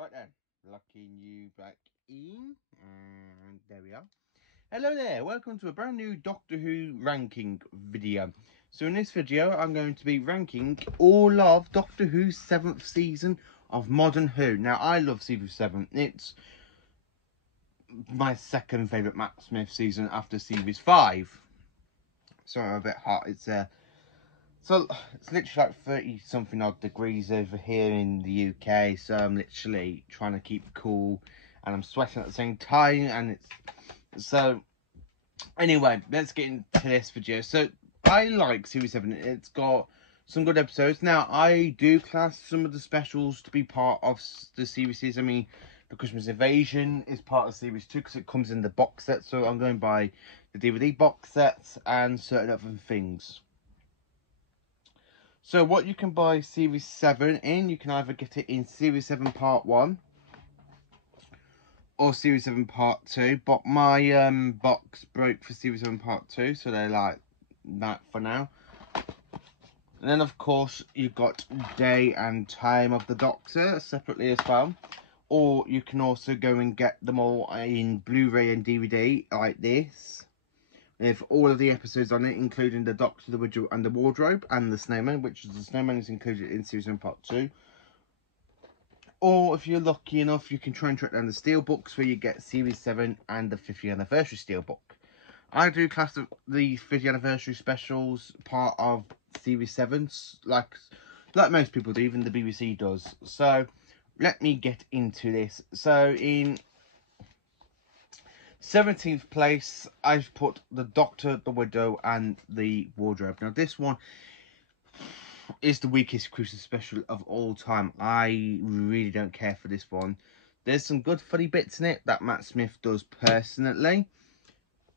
Right then, locking you back in, and there we are. Hello there, welcome to a brand new Doctor Who ranking video. So in this video, I'm going to be ranking all of Doctor Who's 7th season of Modern Who. Now, I love season 7. It's my second favourite Matt Smith season after series 5. Sorry, I'm a bit hot. So it's literally like 30 something odd degrees over here in the UK, so I'm literally trying to keep cool and I'm sweating at the same time, and so anyway, let's get into this video. So I like series 7. It's got some good episodes. Now I do class some of the specials to be part of the series. I mean, the Christmas Invasion is part of series 2 because it comes in the box set, so I'm going by the DVD box sets and certain other things. So what you can buy Series 7 in, you can either get it in Series 7 Part 1 or Series 7 Part 2. But my box broke for Series 7 Part 2, so they're like that for now. And then, of course, you've got day and time of the Doctor separately as well. Or you can also go and get them all in Blu-ray and DVD like this. With all of the episodes on it, including the Doctor, the Witcher, and the Wardrobe, and the Snowman, which is the Snowman is included in Series 1 Part 2. Or if you're lucky enough, you can try and track down the Steelbooks, where you get Series 7 and the 50th anniversary Steelbook. I do class the 50th anniversary specials part of Series 7, like most people do, even the BBC does. So let me get into this. So in 17th place, I've put the Doctor, the Widow, and the Wardrobe. Now, this one is the weakest Christmas special of all time. I really don't care for this one. There's some good funny bits in it that Matt Smith does personally.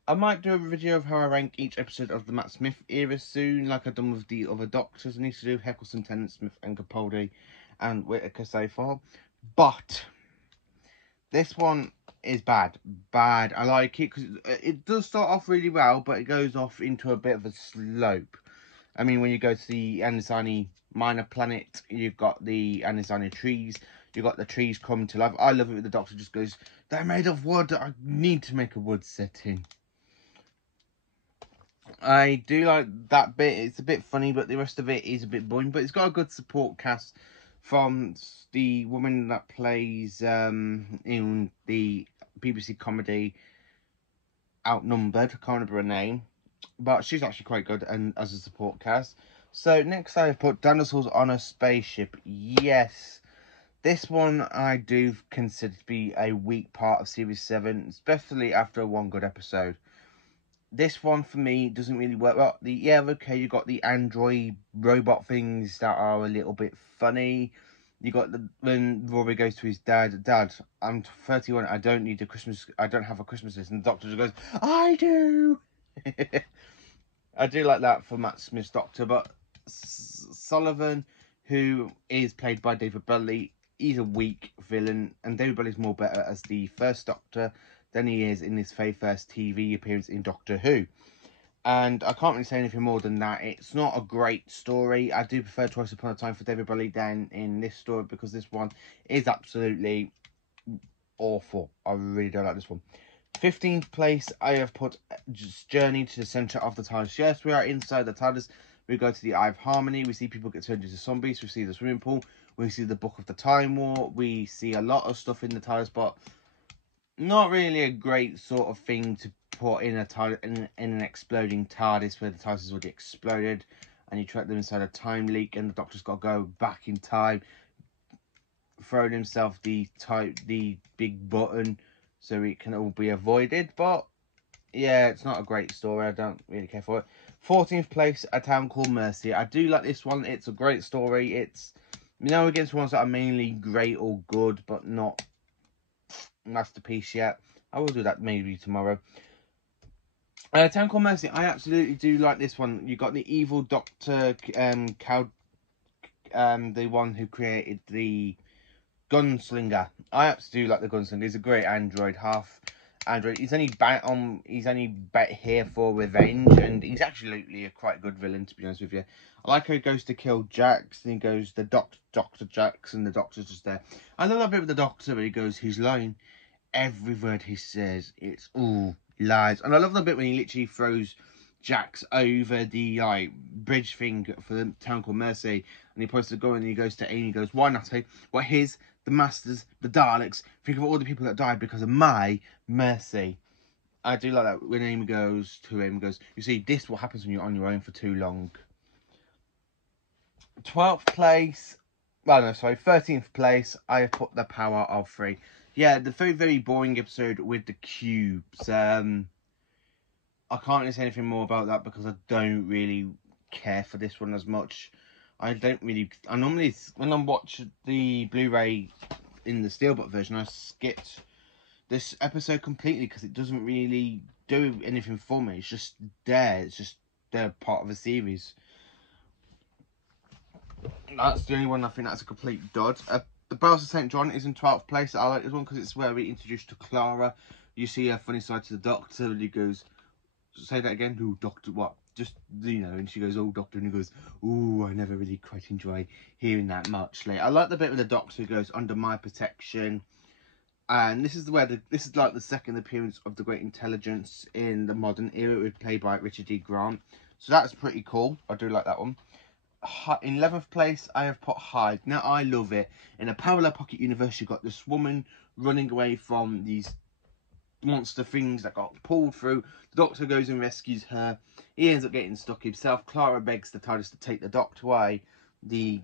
I might do a video of how I rank each episode of the Matt Smith era soon, like I've done with the other Doctors. I need to do Eccleston, Tennant, Smith, and Capaldi, and Whittaker so far. But this one is bad. I like it because it does start off really well, but it goes off into a bit of a slope. I mean, when you go to the Anisani minor planet, you've got the Anisani trees. You've got the trees come to life. I love it when the Doctor just goes, they're made of wood. I need to make a wood setting. I do like that bit. It's a bit funny, but the rest of it is a bit boring. But it's got a good support cast from the woman that plays in the BBC comedy Outnumbered. I can't remember her name, but she's actually quite good and as a support cast. So next I've put Dinosaurs on a Spaceship. Yes, this one I do consider to be a weak part of Series 7, especially after one good episode. This one for me doesn't really work well. Okay, you got the android robot things that are a little bit funny. You got when Rory goes to his dad, I'm 31, I don't have a Christmas list, and the Doctor just goes, I do. I do like that for Matt Smith's Doctor, but Sullivan, who is played by David Budley, he's a weak villain, and David Budley's more better as the first Doctor than he is in his very first TV appearance in Doctor Who. And I can't really say anything more than that. It's not a great story. I do prefer Twice Upon a Time for David Budley than in this story, because this one is absolutely awful. I really don't like this one. 15th place, I have put Journey to the Centre of the TARDIS. Yes, we are inside the TARDIS. We go to the Eye of Harmony. We see people get turned into zombies. We see the swimming pool. We see the Book of the Time War. We see a lot of stuff in the TARDIS, but not really a great sort of thing to put in in an exploding TARDIS, where the TARDIS has already exploded, and you trap them inside a time leak, and the Doctor's got to go back in time, throwing himself the big button so it can all be avoided. But yeah, it's not a great story. I don't really care for it. 14th place, A Town Called Mercy. I do like this one. It's a great story. It's, against ones that are mainly great or good, but not masterpiece yet. I will do that maybe tomorrow. Town Called Mercy, I absolutely do like this one. You got the evil Doctor, the one who created the Gunslinger. I absolutely do like the Gunslinger. He's a great android, half android. He's only here for revenge, and he's actually a quite good villain, to be honest with you. I like how he goes to kill Jax, and he goes the Dr. Jax, and the Doctor's just there. I love that bit with the Doctor where he goes, he's lying. Every word he says, it's all lies. And I love the bit when he literally throws Jax over the bridge thing for the town called Mercy, and he points to go and he goes to Amy, goes, why not? Well, here's the Masters, the Daleks. Think of all the people that died because of my mercy. I do like that when Amy goes to him, goes, you see, this is what happens when you're on your own for too long. 12th place, well, no, sorry, 13th place, I have put The Power of Three. Yeah, the very, very boring episode with the cubes. I can't really say anything more about that because I don't really care for this one as much. I normally, when I watch the Blu-ray in the Steelbook version, I skipped this episode completely because it doesn't really do anything for me. It's just there. It's just they're part of a series. That's the only one I think that's a complete dud. The Bells of St. John is in 12th place. I like this one because it's where we introduced to Clara. You see a funny side to the Doctor, and he goes, say that again? Oh, Doctor, what? Just, and she goes, oh, Doctor, and he goes, oh, I never really quite enjoy hearing that much. Like, I like the bit where the Doctor goes, under my protection. And this is this is like the second appearance of the Great Intelligence in the modern era. It was played by Richard D. Grant. So that's pretty cool. I do like that one. In 11th place, I have put Hyde. Now, I love it. In a parallel pocket universe, you've got this woman running away from these monster things that got pulled through. The Doctor goes and rescues her. He ends up getting stuck himself. Clara begs the TARDIS to take the Doctor away. The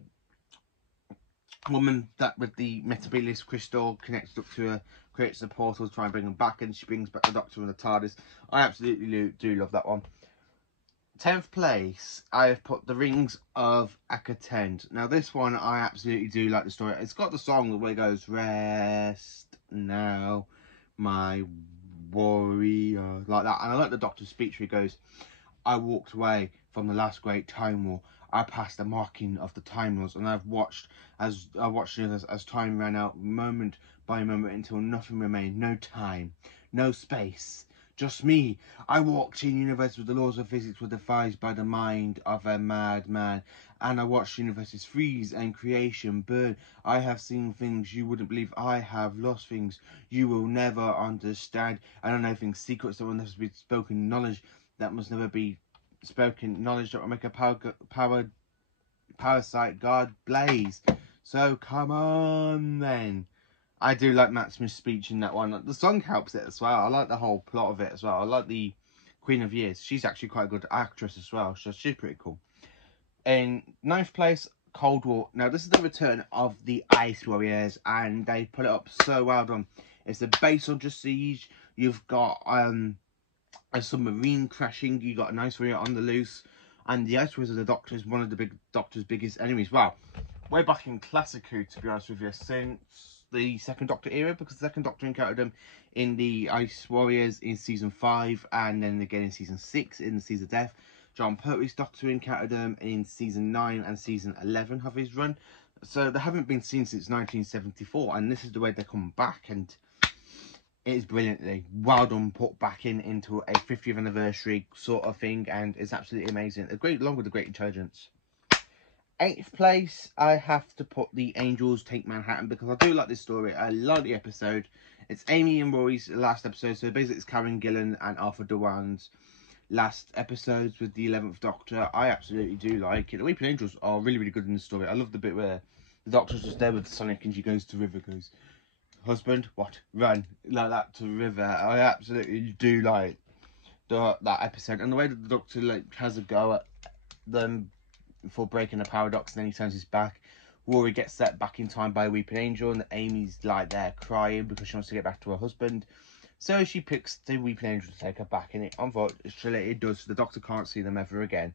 woman that with the Metabilis crystal connects up to her, creates a portal to try and bring him back, and she brings back the Doctor and the TARDIS. I absolutely do love that one. 10th place, I have put The Rings of Akhaten. Now, this one, I absolutely do like the story. It's got the song where it goes, rest now, my warrior, like that. And I like the Doctor's speech where he goes, I walked away from the last great time war. I passed the marking of the time laws, and I've watched as time ran out, moment by moment, until nothing remained. No time, no space. Just me. I walked in universe where the laws of physics were defied by the mind of a madman, and I watched universes freeze and creation burn. I have seen things you wouldn't believe. I have lost things you will never understand. I don't know things, secrets that will never be spoken, knowledge that must never be spoken, knowledge that will make a parasite god blaze. So come on then. I do like Matt Smith's speech in that one. The song helps it as well. I like the whole plot of it as well. I like the Queen of Years. She's actually quite a good actress as well. So she's pretty cool. In 9th place, Cold War. Now, this is the return of the Ice Warriors, and they put it up so well done. It's the base under siege. You've got a submarine crashing. You got an Ice Warrior on the loose. And the Ice Warriors of the Doctor is one of the Doctor's biggest enemies. Wow. Way back in Classic Who, to be honest with you, since the Second Doctor era, because the Second Doctor encountered them in the Ice Warriors in season 5, and then again in season 6 in the Seas of Death. John Pertwee's Doctor encountered them in season 9 and season 11 of his run. So they haven't been seen since 1974, and this is the way they come back, and it is brilliantly well done, put back into a 50th anniversary sort of thing, and it's absolutely amazing. Along with the Great Intelligence. 8th place, I have to put The Angels Take Manhattan, because I do like this story. I like the episode. It's Amy and Rory's last episode, so basically it's Karen Gillan and Arthur Dewan's last episodes with the 11th Doctor. I absolutely do like it. The Weeping Angels are really, really good in the story. I love the bit where the Doctor's just there with Sonic and she goes to River, goes, husband, what? Run. Like that to River. I absolutely do like that episode. And the way that the Doctor has a go at them for breaking the paradox, and then he turns his back. Rory gets set back in time by a Weeping Angel, and Amy's there crying because she wants to get back to her husband. So she picks the Weeping Angel to take her back, and unfortunately it does. The Doctor can't see them ever again.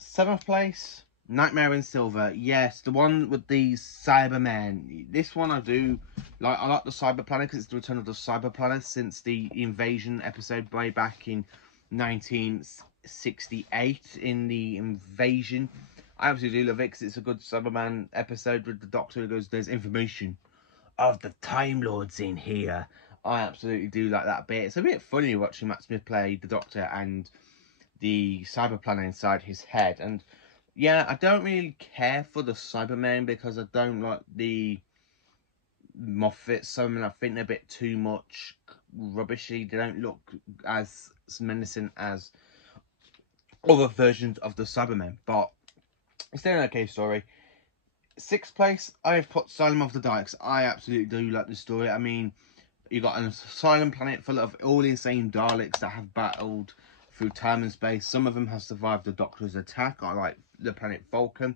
7th place, Nightmare in Silver. Yes, the one with the Cybermen. This one I do like. I like the Cyber Planet because it's the return of the Cyber Planet since the invasion episode way back in 1968 in the invasion. I absolutely love it because it's a good Cyberman episode with the Doctor who goes, there's information of the Time Lords in here. I absolutely do like that bit. It's a bit funny watching Matt Smith play the Doctor and the cyber planner inside his head. And yeah, I don't really care for the Cybermen because I don't like the Moffat summon. I think they're a bit too much rubbishy. They don't look as menacing as other versions of the Cybermen, but it's still an okay story. Sixth place, I have put Asylum of the Daleks. I absolutely do like this story. I mean, you got an asylum planet full of all insane Daleks that have battled through time and space. Some of them have survived the Doctor's attack, I like the planet Vulcan,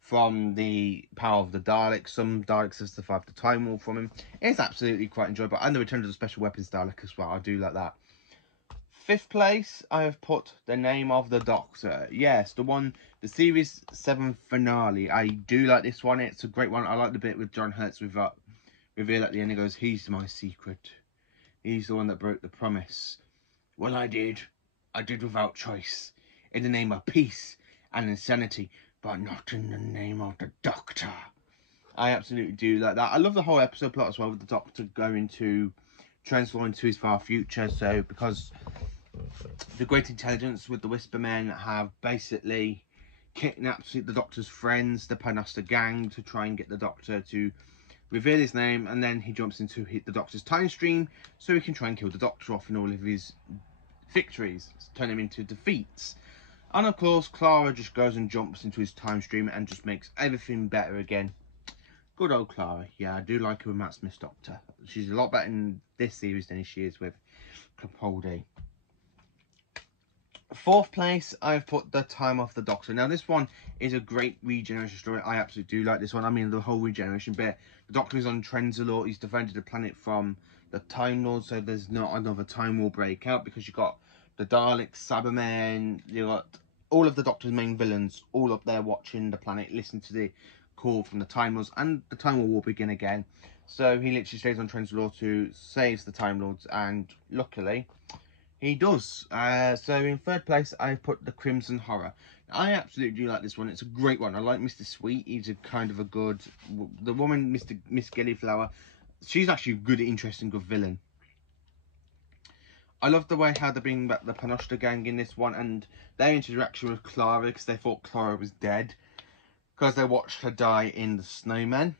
from the power of the Daleks. Some Daleks have survived the Time War from him. It's absolutely quite enjoyable. And the return of the Special Weapons Dalek as well. I do like that. Fifth place, I have put The Name of the Doctor. Yes, the Series 7 finale. I do like this one. It's a great one. I like the bit with John Hurt's reveal at the end. He goes, "He's my secret. He's the one that broke the promise. Well, I did without choice. In the name of peace and insanity, but not in the name of the Doctor." I absolutely do like that. I love the whole episode plot as well, with the Doctor going to transform into his far future. So, because the Great Intelligence with the Whispermen have basically kidnapped the Doctor's friends, the Panosta gang, to try and get the Doctor to reveal his name, and then he jumps into the Doctor's time stream so he can try and kill the Doctor off in all of his victories, turn him into defeats. And of course, Clara just goes and jumps into his time stream and just makes everything better again. Good old Clara. Yeah, I do like her with Matt Smith's Doctor. She's a lot better in this series than she is with Capaldi. Fourth place, I've put The Time of the Doctor. Now, this one is a great regeneration story. I absolutely do like this one. I mean, the whole regeneration bit. The Doctor is on Trenzalore. He's defended the planet from the Time Lord, so there's not another Time War break out, because you've got the Daleks, Cybermen, you've got all of the Doctor's main villains all up there watching the planet, listening to the call from the Time Lords, and the Time War will begin again. So he literally stays on Trenzalore to save the Time Lords, and luckily he does. So in third place, I've put The Crimson Horror. I absolutely do like this one. It's a great one. I like Mr. Sweet. He's a kind of a good... The woman, Miss Gillyflower, she's actually a good, interesting, good villain. I love the way how they're bringing back the Panosta gang in this one, and their interaction with Clara, because they thought Clara was dead, because they watched her die in The Snowman.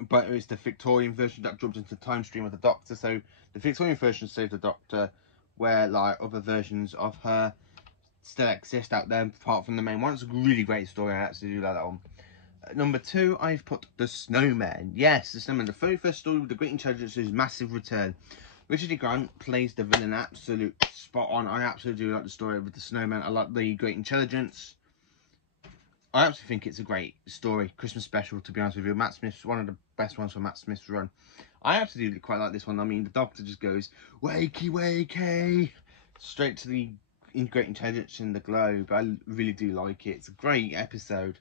But it's the Victorian version that jumped into the time stream of the Doctor. So the Victorian version saved the Doctor, where like other versions of her still exist out there apart from the main one. It's a really great story. I actually do like that one. Number 2, I've put The Snowman. Yes, The Snowman, the very first story with the Great Intelligence's massive return. Richard E. Grant plays the villain absolute spot on. I absolutely do like the story with The Snowman. I like the Great Intelligence. I actually think it's a great story, Christmas special, to be honest with you. Matt Smith's one of the best ones for Matt Smith's run. I absolutely quite like this one. I mean, the Doctor just goes, "Wakey, wakey," straight to the Great Intelligence in the globe. I really do like it. It's a great episode.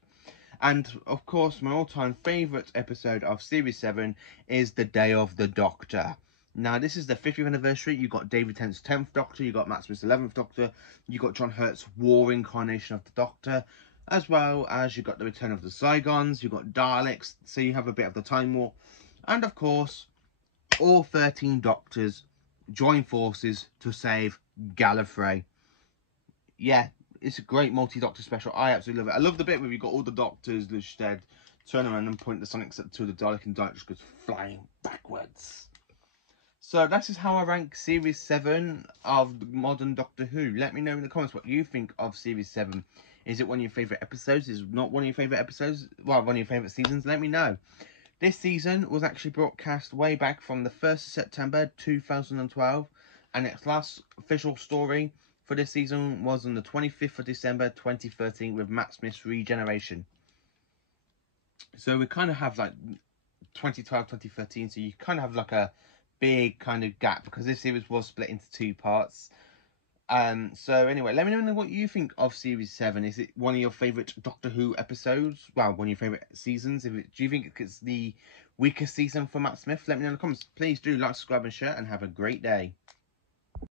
And, of course, my all-time favourite episode of Series 7 is The Day of the Doctor. Now, this is the 50th anniversary. You've got David Tennant's 10th Doctor. You've got Matt Smith's 11th Doctor. You've got John Hurt's War incarnation of the Doctor, as well as you've got the return of the Zygons, you've got Daleks, so you have a bit of the Time War. And of course, all 13 Doctors join forces to save Gallifrey. Yeah, it's a great multi-Doctor special. I absolutely love it. I love the bit where you've got all the Doctors instead turn around and point the Sonics up to the Dalek, and Dalek just goes flying backwards. So that is how I rank Series 7 of the modern Doctor Who. Let me know in the comments what you think of Series 7. Is it one of your favourite episodes? Is it not one of your favourite episodes? Well, one of your favourite seasons? Let me know. This season was actually broadcast way back from the 1st of September 2012. And its last official story for this season was on the 25th of December 2013 with Matt Smith's Regeneration. So we kind of have like 2012, 2013. So you kind of have like a big kind of gap, because this series was split into 2 parts. So anyway, let me know what you think of Series 7. Is it one of your favourite Doctor Who episodes? Well, one of your favourite seasons? Do you think it's the weakest season for Matt Smith? Let me know in the comments. Please do like, subscribe and share, and have a great day.